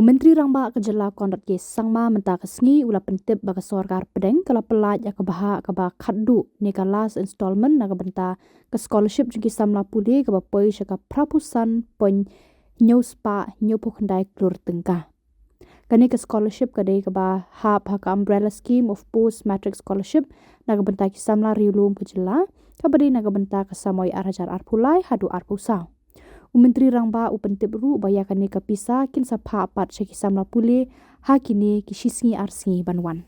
Menteri Rangba kejela kondat ke sangma menta kesngi ula pentip baka sorkar pedeng kala pelaj ya kebaha kaba khaddu ni ka last installment na benta ke scholarship jengki samla puli kaba poi shaka prapusan pon nyuspa nyopo khandai klur tengka kani ke scholarship kade kaba hap ha umbrella scheme of post matric scholarship na benta ki samla riulum kejela kabadi na benta ke samoi arajar arpulai hadu arpusau Menteri Rangba upentip ru bayakan ni kapisa kin sapha pat shaki samla pule hakini kishisngi arsingi banwan